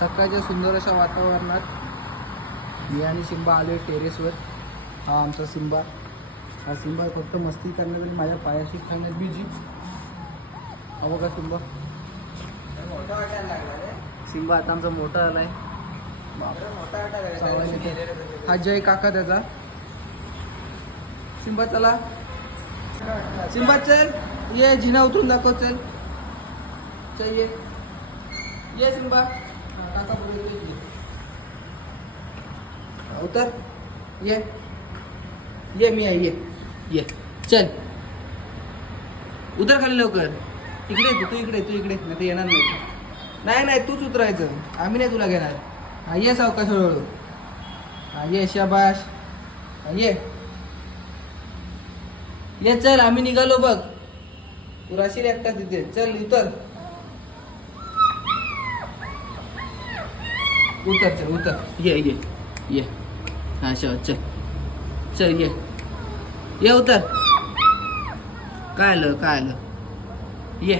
सकाळच्या सुंदर अशा वातावरणात मी आणि सिंबा आलो टेरेसवर. हा आमचा सिंबा. हा सिंबा फक्त मस्ती करण्यात आणि माझ्या पायाशी खाण्यात बिजी. हा बघा सिंबा. मोठा वाटायला लागला रे. सिंबा आता आमचा मोठा आलाय. मोठा वाटायला चावायला लागला. येतो. हा जय काका त्याचा. सिंबा चला. सिंबा चल ये. जिना उतरून दाखव. चल चल ये सिंबा. काका बोलतो उतर. ये मी आहे. ये चल उतर खाली लवकर. इकडे तू इकडे नाही तर येणार नाही तूच उतरायचं. आम्ही नाही तुला घेणार. हा ये सावकाश हळूहळू. हा ये शाबाश. ये चल आम्ही निघालो बघ. तू राशील एकटा तिथे. चल उतर. ये हा चल ये उतर. काय आलं ये.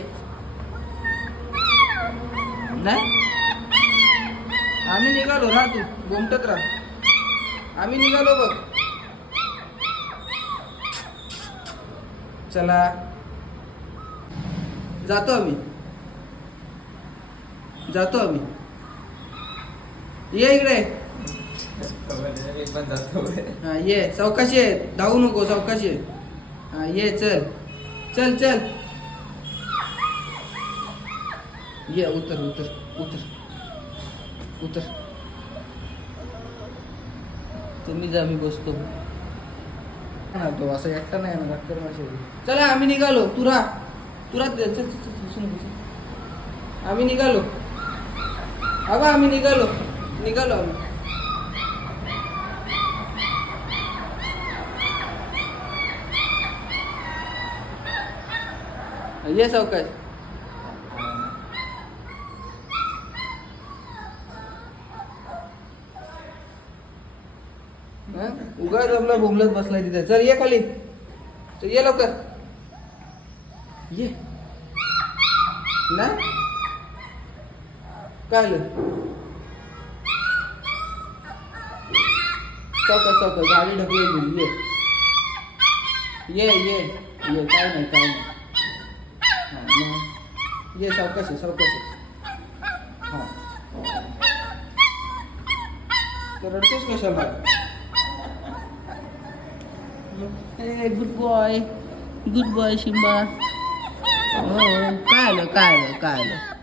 नाही आम्ही निघालो. राह तू गोमटत राह. आम्ही निघालो बघ. चला जातो आम्ही. ये इकडे. हा ये सावकाशी ये. धावू नको सावकाशी ये. हा ये चल. ये उतर. तुम्ही जा मी बसतो. तो असं एकटा नाही ना डॉक्टर माझे. चला आम्ही निघालो. तू राह. चल. आम्ही निघालो. आम्ही निघालो आम्ही. ये सावकाश. उगाच आपला बोंबलत बसलाय तिथे. चल ये खाली. चल ये लवकर. ये ना काय सावकाश गाडी ढकलली. ये काय नाही. ये सावकाश. हा तर रडतोस कशाला. Good boy Simba. काय आलं